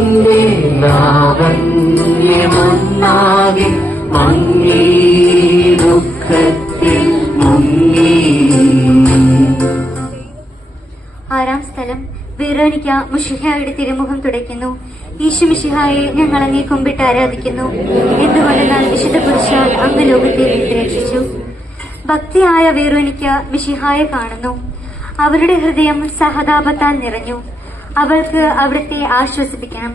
നിന്റെ ലാവണ്യമൊന്നാകെ മങ്ങി ദുഃഖത്തിൽ മുങ്ങി. ആറാം സ്ഥലം വെറോനിക്ക മിശിഹായുടെ തിരുമുഖം തുടയ്ക്കുന്നു. ഈശോ മിശിഹായെ ഞങ്ങൾ അങ്ങേ കുമ്പിട്ട് ആരാധിക്കുന്നു. എന്തുകൊണ്ടെന്നാൽ വിശുദ്ധ പുരുഷാൽ അങ്ങ് ലോകത്തെ രക്ഷിച്ചു. ഭക്തിയായ വെറോനിക്ക മിശിഹായെ കാണുന്നു. അവരുടെ ഹൃദയം സഹതാപത്താൽ നിറഞ്ഞു. അവൾക്ക് അവിടുത്തെ ആശ്വസിപ്പിക്കണം.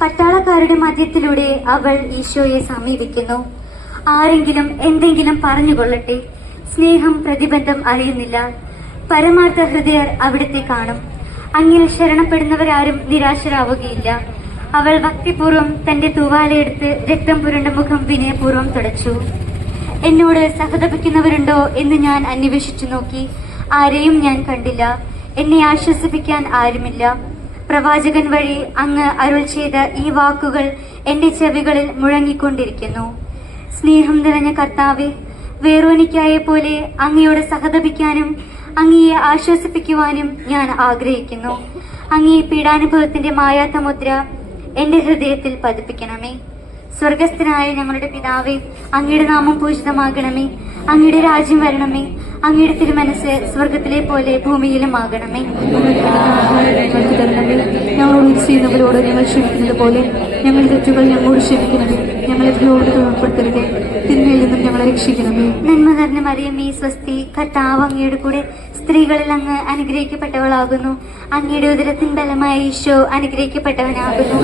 പട്ടാളക്കാരുടെ മധ്യത്തിലൂടെ അവൾ ഈശോയെ സമീപിക്കുന്നു. ആരെങ്കിലും എന്തെങ്കിലും പറഞ്ഞുകൊള്ളട്ടെ, സ്നേഹം പ്രതിബന്ധം അറിയുന്നില്ല. പരമാർത്ഥ ഹൃദയർ അവിടുത്തെ കാണും. അങ്ങിൽ ശരണപ്പെടുന്നവരാരും നിരാശരാവുകയില്ല. അവൾ ഭക്തിപൂർവ്വം തന്റെ തൂവാലയെടുത്ത് രക്തം പുരണ്ട മുഖം വിനയപൂർവ്വം തുടച്ചു. എന്നോട് സഹതപിക്കുന്നവരുണ്ടോ എന്ന് ഞാൻ അന്വേഷിച്ചു നോക്കി. ആരെയും ഞാൻ കണ്ടില്ല. എന്നെ ആശ്വസിപ്പിക്കാൻ ആരുമില്ല. പ്രവാചകൻ വഴി അങ്ങ് അരുൾ ചെയ്ത ഈ വാക്കുകൾ എന്റെ ചെവികളിൽ മുഴങ്ങിക്കൊണ്ടിരിക്കുന്നു. സ്നേഹം നിറഞ്ഞ കർത്താവേ, വെറോനിക്കായെ പോലെ അങ്ങയോട് സഹതപിക്കാനും അങ്ങയെ ആശ്വസിപ്പിക്കുവാനും ഞാൻ ആഗ്രഹിക്കുന്നു. അങ്ങേ പീഡാനുഭവത്തിന്റെ മായാത്ത മുദ്ര എന്റെ ഹൃദയത്തിൽ പതിപ്പിക്കണമേ. സ്വർഗസ്ഥനായ ഞങ്ങളുടെ പിതാവേ, അങ്ങയുടെ നാമം പൂജിതമാകണമേ. അങ്ങയുടെ രാജ്യം വരണമേ. അങ്ങയുടെ തിരുമനസ് സ്വർഗത്തിലെ പോലെ ഭൂമിയിലും ആകണമേ. ഞങ്ങളോട് ചെയ്യുന്നവരോട് ഞങ്ങൾ ക്ഷമിക്കുന്നത് പോലെ ഞങ്ങളുടെ തെറ്റുകൾ ഞങ്ങളോട് ക്ഷമിക്കണമേ. ഞങ്ങളെ ഉൾപ്പെടുത്തരുതേ, തിന്മയിൽ നിന്നും ഞങ്ങളെ രക്ഷിക്കണമേ. നന്മ നിറഞ്ഞ മറിയമേ, സ്വസ്തി, കർത്താവ് അങ്ങയുടെ കൂടെ സ്ത്രീകളിൽ അങ്ങ് അനുഗ്രഹിക്കപ്പെട്ടവളാകുന്നു. അങ്ങയുടെ ഉദരത്തിൻ ബലമായ ഈശോ അനുഗ്രഹിക്കപ്പെട്ടവനാകുന്നു.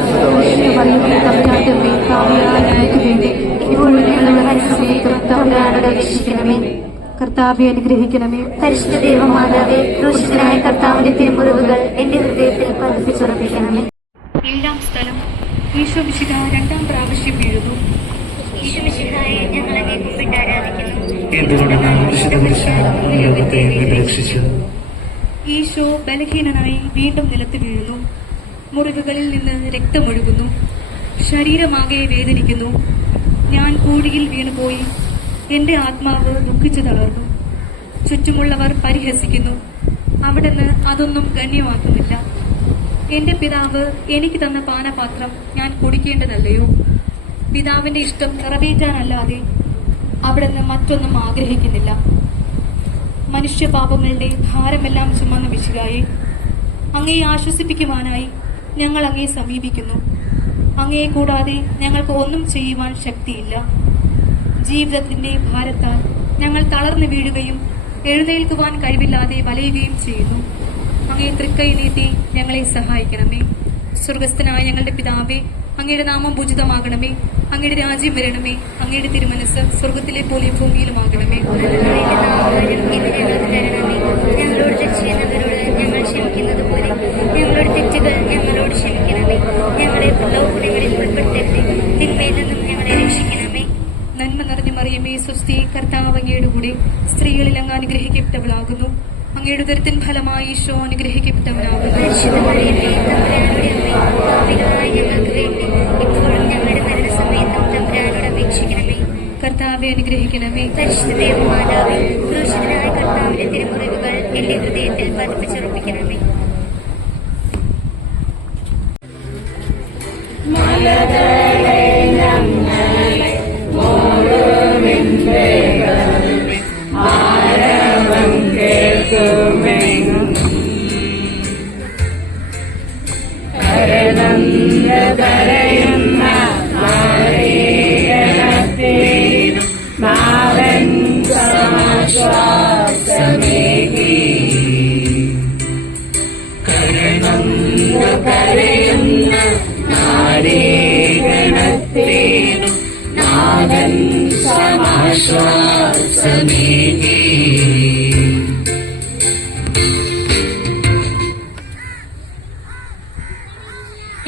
രക്ഷിക്കണമേ. കർത്താവെ അനുഗ്രഹിക്കണമേ. പരിശുദ്ധ ദൈവമാതാവേ, ക്രൂശിതനായ കർത്താവിന്റെ തിരുമുറിവുകൾ എന്റെ ഹൃദയത്തിൽ പതിപ്പിച്ചുറപ്പിക്കണമേ. ഏഴാം സ്ഥലം ഈശോ മിശിഹ രണ്ടാം പ്രാവശ്യം വീഴുന്നു. ഈശോ മിശിഹായെ ഞങ്ങൾ അങ്ങേ കുമ്പിട്ട് ആരാധിക്കുന്നു. ഈശോ ബലഹീനനായി വീണ്ടും നിലത്ത് വീഴുന്നു. മുറിവുകളിൽ നിന്ന് രക്തമൊഴുകുന്നു. ശരീരമാകെ വേദനിക്കുന്നു. ഞാൻ കൂടിയിൽ വീണുപോയി. എന്റെ ആത്മാവ് ദുഃഖിച്ചു തളർന്നു. ചുറ്റുമുള്ളവർ പരിഹസിക്കുന്നു. അവിടുന്ന് അതൊന്നും ഗണ്യമാക്കുന്നില്ല. എന്റെ പിതാവ് എനിക്ക് തന്ന പാനപാത്രം ഞാൻ കുടിക്കേണ്ടതല്ലയോ? പിതാവിന്റെ ഇഷ്ടം നിറവേറ്റാനല്ലാതെ അവിടുന്ന് മറ്റൊന്നും ആഗ്രഹിക്കുന്നില്ല. മനുഷ്യപാപങ്ങളുടെ ഭാരമെല്ലാം ചുമന്ന മിശിഹായെ, അങ്ങയെ ആശ്വസിപ്പിക്കുവാനായി ഞങ്ങൾ അങ്ങയെ സമീപിക്കുന്നു. അങ്ങയെ കൂടാതെ ഞങ്ങൾക്ക് ഒന്നും ചെയ്യുവാൻ ശക്തിയില്ല. ജീവിതത്തിന്റെ ഭാരത്താൽ ഞങ്ങൾ തളർന്നു വീഴുകയും എഴുന്നേൽക്കുവാൻ കഴിവില്ലാതെ വലയുകയും ചെയ്യുന്നു. അങ്ങയെ തൃക്കൈ നീട്ടി ഞങ്ങളെ സഹായിക്കണമേ. സ്വർഗസ്ഥനായ ഞങ്ങളുടെ പിതാവേ, അങ്ങയുടെ നാമം പൂജിതമാകണമേ. അങ്ങയുടെ രാജ്യം വരണമേ. അങ്ങയുടെ തിരുമനസ് സ്വർഗത്തിലെ പോലെ ഭൂമിയിലുമാകണമേ. ഞങ്ങളോട് ചെയ്യുന്നവരോട് ഞങ്ങൾ ക്ഷമിക്കുന്നത് പോലെ ഞങ്ങളുടെ തെറ്റുകൾ ഞങ്ങളോട് ക്ഷമിക്കണമേ. ഞങ്ങളെ പ്രലോഭനങ്ങളിൽ ഉൾപ്പെടുത്തരുതേ, തിന്മയിൽ നിന്നും ഞങ്ങളെ രക്ഷിക്കണമേ. നന്മ നിറഞ്ഞ മറിയമേ, സ്വസ്തി, കർത്താവ് അങ്ങയുടെ കൂടെ സ്ത്രീകളിൽ അങ്ങ് അനുഗ്രഹിക്കപ്പെട്ടവളാകുന്നു. അങ്ങയുടെ ഉദരത്തിൻ ഫലമായി ഈശോ അനുഗ്രഹിക്കപ്പെട്ടവനാകുന്നു. കർത്താവെ അനുഗ്രഹിക്കണമേ. പരിശുദ്ധ ദൈവമാതാവേ, ക്രൂശിതനായ കർത്താവിന്റെ തിരുമുറിവുകൾ എന്റെ ഹൃദയത്തിൽ പതിപ്പിച്ചുറപ്പിക്കണമേ.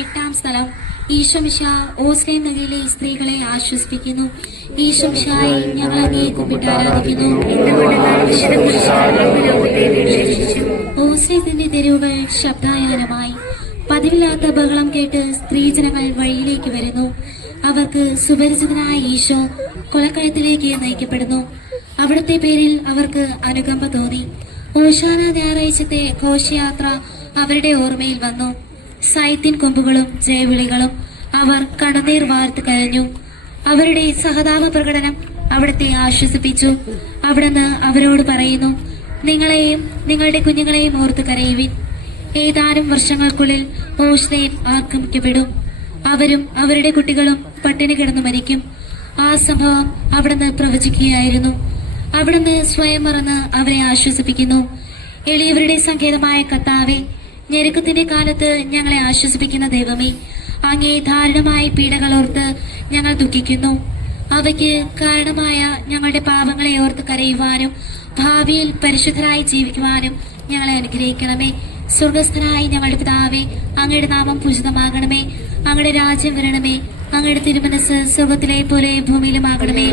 എട്ടാം സ്ഥലം ഈശോ മിശിഹ ഓസ്ലേം നഗരിലെ സ്ത്രീകളെ ആശ്വസിപ്പിക്കുന്നു. ഈശോ മിശിഹായെ ഞങ്ങൾ അങ്ങയെ കുമ്പിട്ട് ആരാധിക്കുന്നു. ഓസ്ലേത്തിന്റെ തെരുവുകൾ ശബ്ദായനമായി. പതിവില്ലാത്ത ബഹളം കേട്ട് സ്ത്രീജനങ്ങൾ വഴിയിലേക്ക് വരുന്നു. അവർക്ക് സുപരിചിതനായ ഈശോ കൊലക്കഴത്തിലേക്ക് നയിക്കപ്പെടുന്നു. അവിടുത്തെ പേരിൽ അവർക്ക് അനുകമ്പ തോന്നി. ഓശാന ഞായറാഴ്ചത്തെ ഘോഷയാത്ര അവരുടെ ഓർമ്മയിൽ വന്നു. സൈത്തിൻ കൊമ്പുകളും ജയവിളികളും. അവർ കണ്ണുനീർ വാർത്ത് കരഞ്ഞു. അവരുടെ സഹതാപ പ്രകടനം അവിടുത്തെ ആശ്വസിപ്പിച്ചു. അവിടുന്ന് അവരോട് പറയുന്നു, നിങ്ങളെയും നിങ്ങളുടെ കുഞ്ഞുങ്ങളെയും ഓർത്ത് കരയുവിൻ. ഏതാനും വർഷങ്ങൾക്കുള്ളിൽ ഓശ്ലേം ആക്രമിക്കപ്പെടും. അവരും അവരുടെ കുട്ടികളും പട്ടിണി കിടന്നു മരിക്കും. ആ സംഭവം അവിടുന്ന് പ്രവചിക്കുകയായിരുന്നു. അവിടുന്ന് സ്വയം മറന്ന് അവരെ ആശ്വസിപ്പിക്കുന്നു. എളിയവരുടെ സങ്കേതമായ കർത്താവേ, ഞെരുക്കത്തിന്റെ കാലത്ത് ഞങ്ങളെ ആശ്വസിപ്പിക്കുന്ന ദൈവമേ, അങ്ങേ ദാരുണമായ പീഡകളോർത്ത് ഞങ്ങൾ ദുഃഖിക്കുന്നു. അവയ്ക്ക് കാരണമായ ഞങ്ങളുടെ പാപങ്ങളെ ഓർത്ത് കരയുവാനും ഭാവിയിൽ പരിശുദ്ധരായി ജീവിക്കുവാനും ഞങ്ങളെ അനുഗ്രഹിക്കണമേ. സ്വർഗസ്ഥനായി ഞങ്ങളുടെ പിതാവേ, അങ്ങയുടെ നാമം പൂജിതമാകണമേ. അങ്ങയുടെ രാജ്യം വരണമേ. അങ്ങയുടെ തിരുമനസ് സ്വർഗത്തിലെ പോലെ ഭൂമിയിലുമാകണമേ.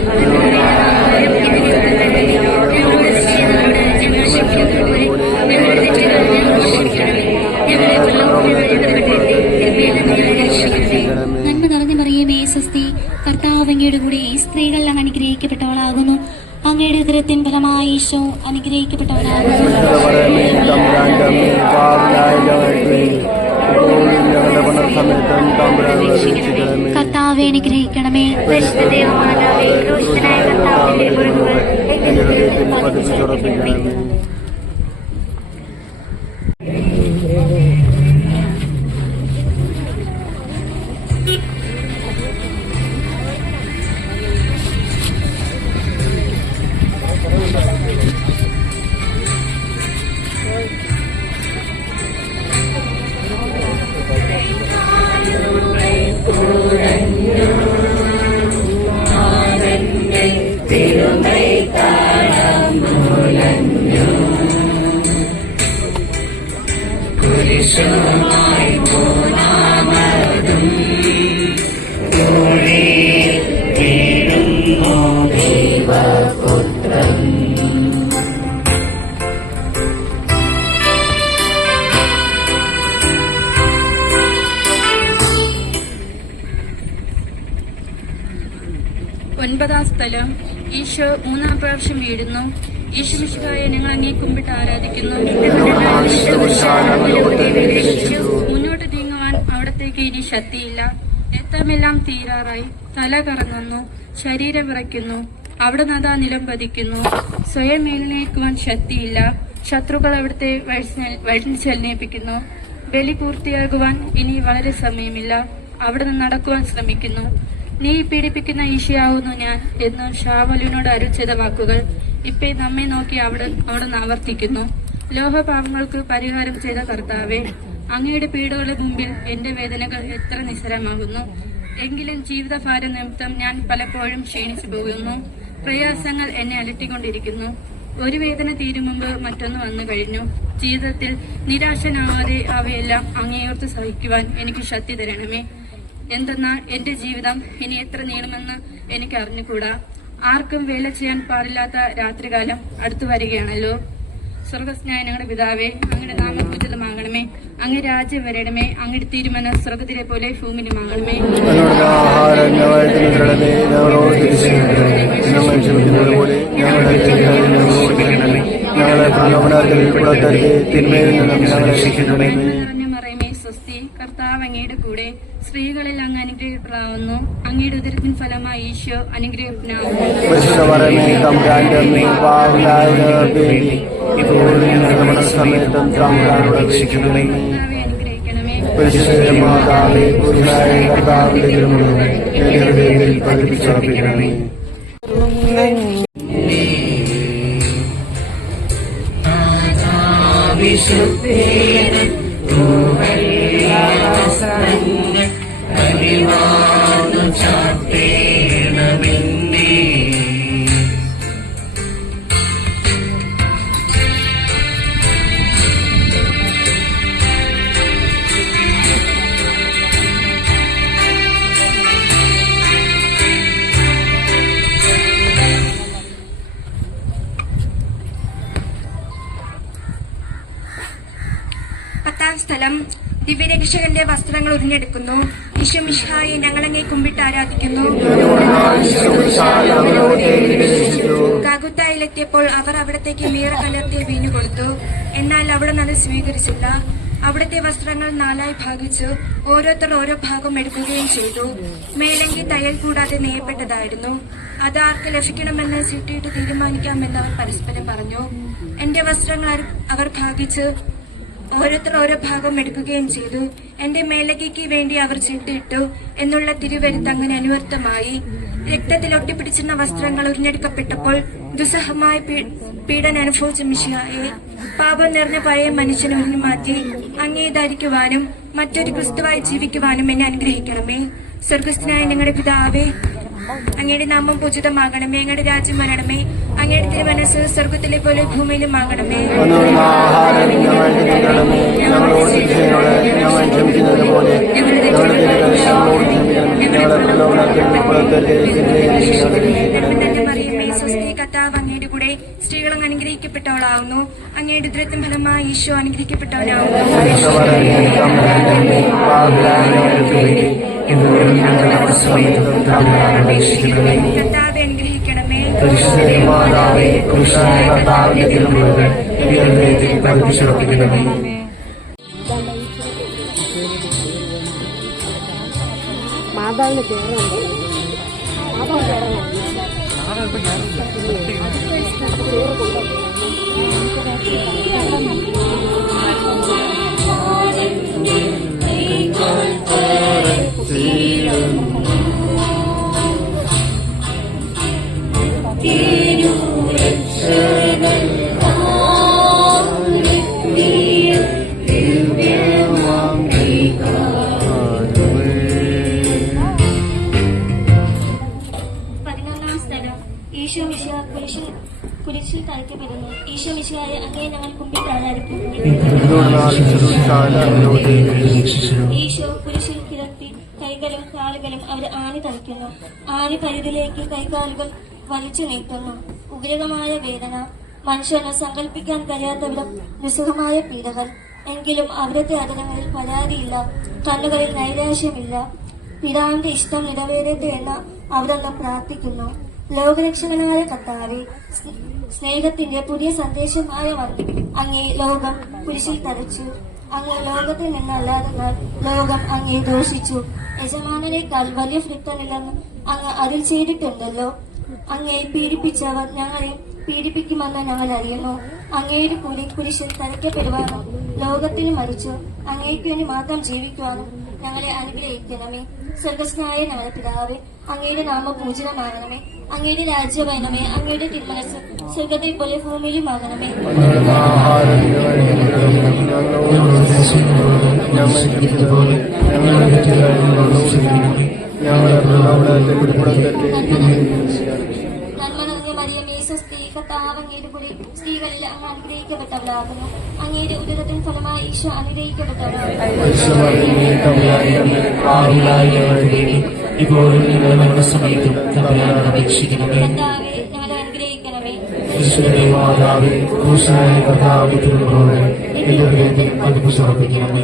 നന്മ നിറഞ്ഞു മറിയമേ, സ്വസ്തി, കർത്താവ് അങ്ങയുടെ കൂടെ സ്ത്രീകൾ അങ്ങ് അനുഗ്രഹിക്കപ്പെട്ടവളാകുന്നു. അങ്ങയുടെ ഉദരത്തിൻ ഫലമായി ഈശോ അനുഗ്രഹിക്കപ്പെട്ടവനാകുന്നു. കർത്താവെ അനുഗ്രഹിക്കണമേ. ഒൻപതാം സ്ഥലം. ഈശോ മൂന്നാം പ്രാവശ്യം വീഴുന്നു. ഈശോമിശിഹായെ ഞങ്ങൾ അങ്ങേ കുമ്പിട്ട് ആരാധിക്കുന്നു. മുന്നോട്ട് നീങ്ങുവാൻ അവിടത്തേക്ക് ഇനി ശക്തിയില്ല. രക്തമെല്ലാം തീരാറായി. തല കറങ്ങുന്നു, ശരീരം വിറയ്ക്കുന്നു. അവിടെ നദാ നിലം പതിക്കുന്നു. സ്വയം എഴുന്നേൽക്കുവാൻ ശക്തിയില്ല. ശത്രുക്കൾ അവിടുത്തെ വഴിച്ചെൽനേപ്പിക്കുന്നു. ബലി പൂർത്തിയാകുവാൻ ഇനി വളരെ സമയമില്ല. അവിടെ നടക്കുവാൻ ശ്രമിക്കുന്നു. നീ പീഡിപ്പിക്കുന്ന ഈശയാവുന്നു ഞാൻ എന്ന് ഷാവലിനോട് അരുൾ ചെയ്ത വാക്കുകൾ ഇപ്പേ നമ്മെ നോക്കി അവിടെ ആവർത്തിക്കുന്നു. ലോഹപാപങ്ങൾക്ക് പരിഹാരം ചെയ്ത കർത്താവേ, അങ്ങയുടെ പീഡകളുടെ മുമ്പിൽ എന്റെ വേദനകൾ എത്ര നിസ്സാരമാകുന്നു. എങ്കിലും ജീവിതഭാരം നിമിത്തം ഞാൻ പലപ്പോഴും ക്ഷീണിച്ചു പോകുന്നു. പ്രയാസങ്ങൾ എന്നെ അലട്ടിക്കൊണ്ടിരിക്കുന്നു. ഒരു വേദന തീരും മുമ്പ് മറ്റൊന്ന് വന്നു കഴിഞ്ഞു. ജീവിതത്തിൽ നിരാശനാവാതെ അവയെല്ലാം അങ്ങേയോർത്ത് സഹിക്കുവാൻ എനിക്ക് ശക്തി തരണമേ. എന്തെന്നാൽ എന്റെ ജീവിതം ഇനി എത്ര നീളുമെന്ന് എനിക്ക് അറിഞ്ഞുകൂടാ. ആർക്കും വേല ചെയ്യാൻ പാടില്ലാത്ത രാത്രികാലം അടുത്തു വരികയാണല്ലോ. സ്വർഗസ്നായ ഞങ്ങളുടെ പിതാവേ, അങ്ങയുടെ നാമം പൂജിതമാകണമേ. അങ്ങ് രാജ്യം വരണമേ. അങ്ങയുടെ തീരുമാനം സ്വർഗത്തിലെ പോലെ ഭൂമിയിലുമാകണമേ. കർത്താവ് അങ്ങയുടെ കൂടെ സ്ത്രീകളിൽ അങ്ങ് അനുഗ്രഹിക്കപ്പെടാവുന്നു. അങ്ങയുടെ ഉദരത്തിൻ ഫലമായി ഈശോ അനുഗ്രഹിക്കപ്പെടാവുന്നു. അനുഗ്രഹിക്കണമേ. പത്താം സ്ഥലം. ദിവ്യരക്ഷകന്റെ വസ്ത്രങ്ങൾ ഉരിഞ്ഞെടുക്കുന്നു. ഈശോമിശിഹായെ ഞങ്ങളങ്ങേ കുമ്പിട്ട് ആരാധിക്കുന്നു. ഗാഗുത്തായിലെത്തിയപ്പോൾ അവർ അവിടത്തേക്ക് മീറ കലർത്തിയ വീഞ്ഞു കൊടുത്തു. എന്നാൽ അവിടുന്ന് അത് സ്വീകരിച്ചില്ല. അവിടുത്തെ വസ്ത്രങ്ങൾ 4 ഭാഗിച്ചു ഓരോരുത്തർ ഓരോ ഭാഗം എടുക്കുകയും ചെയ്തു. മേലങ്കി തയ്യൽ കൂടാതെ നെയ്യപ്പെട്ടതായിരുന്നു. അത് ആർക്ക് ലഭിക്കണമെന്ന് ചീട്ടിയിട്ട് തീരുമാനിക്കാമെന്ന് അവർ പരസ്പരം പറഞ്ഞു. എന്റെ വസ്ത്രങ്ങൾ അവർ ഭാഗിച്ച് ഓരോരുത്തർ ഓരോ ഭാഗം എടുക്കുകയും ചെയ്തു. എന്റെ മേലങ്കയ്ക്ക് വേണ്ടി അവർ ചീട്ടിട്ടു എന്നുള്ള തിരുവരുത്ത് അങ്ങനെ അനുവർത്തമായി. രക്തത്തിൽ ഒട്ടിപ്പിടിച്ചിരുന്ന വസ്ത്രങ്ങൾ ഉരിഞ്ഞെടുക്കപ്പെട്ടപ്പോൾ ദുസ്സഹമായ പീഡന അനുഭവിച്ച മിശിഹായെ പാപം നിറഞ്ഞ പഴയ മനുഷ്യനെ ഉരിഞ്ഞു മാറ്റി അങ്ങേ ധരിക്കുവാനും മറ്റൊരു ക്രിസ്തുവായി ജീവിക്കുവാനും എന്നെ അനുഗ്രഹിക്കണമേ. സ്വർഗസ്ഥനായ ഞങ്ങളുടെ പിതാവേ, അങ്ങയുടെ നാമം പൂജിതമാകണമേ. അങ്ങയുടെ രാജ്യം വരണമേ. അങ്ങയുടെ തിരുമനസ് സ്വർഗത്തിലെ പോലെ ഭൂമിയിലും ആകണമേ. മറിയമേ, സ്വസ്തി, കർത്താവ് അങ്ങയുടെ കൂടെ സ്ത്രീകൾ അങ്ങ് അനുഗ്രഹിക്കപ്പെട്ടവളാവുന്നു. അങ്ങയുടെ ഉദരത്തിൻ ഫലമായി ഈശോ അനുഗ്രഹിക്കപ്പെട്ടവനാവുന്നു. കർത്താവെ അനുഗ്രഹിക്കണമേ. മാതാവിന് കയറുന്നുണ്ട്. കുരിശിൽ തറയ്ക്കപ്പെടുന്നു. ഈശോ മിശിഹായെ അങ്ങേ ഞങ്ങൾ കുമ്പിട്ട് ആരാധിക്കുന്നു. ഈശോ കുരിശിൽ കിടത്തി കൈകളും കാലുകളും അവർ ആണി തറയ്ക്കുന്നു. ആണി പരിധിലേക്ക് കൈകാലുകൾ വലിച്ചു നീട്ടുന്നു. ഉഗ്രകമായ വേദന, മനുഷ്യന് സങ്കല്പിക്കാൻ കഴിയാത്ത വിധം നിസ്സുഖമായ പീഡകൾ. എങ്കിലും അവിടുത്തെ അതരങ്ങളിൽ പരാതിയില്ല, കണ്ണുകളിൽ നൈരാശ്യമില്ല. പിതാവിന്റെ ഇഷ്ടം നിറവേറട്ടെ എന്ന് അവിടുന്ന് പ്രാർത്ഥിക്കുന്നു. ലോകരക്ഷകനായ കർത്താവേ, സ്നേഹത്തിന്റെ പുതിയ സന്ദേശമായ അങ്ങേ ലോകം കുരിശിൽ തറച്ചു. അങ്ങ് ലോകത്തിൽ നിന്നല്ലാതെന്നാൽ ലോകം അങ്ങേ ദോഷിച്ചു. യജമാനനേക്കാൾ വലിയ ഭൃത്തനില്ലെന്ന് അങ്ങ് അതിൽ ചെയ്തിട്ടുണ്ടല്ലോ. അങ്ങേ പീഡിപ്പിച്ചവർ ഞങ്ങളെ പീഡിപ്പിക്കുമെന്ന് ഞങ്ങൾ അറിയുന്നു. അങ്ങയുടെ കൂലി കുരിശിൽ തറയ്ക്കപ്പെടുവാനും ലോകത്തിന് മരിച്ചു അങ്ങേക്ക് വേണ്ടി മാത്രം ജീവിക്കുവാനും ഞങ്ങളെ അനുഗ്രഹിക്കണമേ. സ്വർഗസ്നായ ഞങ്ങളുടെ പിതാവേ, അങ്ങയുടെ നാമം പൂജിതമാകണമേ. അങ്ങയുടെ രാജ്യമാകണമേ. അങ്ങയുടെ തിരുമനസ് സ്വർഗത്തെ പോലെ ഭൂമിയിലുമാകണമേ. നന്മ നിറഞ്ഞ മറിയമേ, സ്വസ്തി, കർത്താവ് അങ്ങയുടെ കൂടെ സ്ത്രീകളിൽ അങ്ങ് അനുഗ്രഹിക്കപ്പെട്ടവളാകുന്നു. അങ്ങയുടെ ഉദരത്തിൻ ഫലമായി ഈശോ അനുഗ്രഹിക്കപ്പെട്ടവളാകുന്നു. ഇപ്പോഴും നിങ്ങൾ നമ്മുടെ സമയത്തും അപേക്ഷിക്കണമേ. കർത്താവേ, ഞങ്ങളെ അനുഗ്രഹിക്കണമേ. മാതാവേ, ക്രൂശനായ കർത്താവിന്റെ തിരുമുഖങ്ങളെ എന്റെ ഹൃദയത്തിൽ അടുപ്പ് സമർപ്പിക്കണമേ.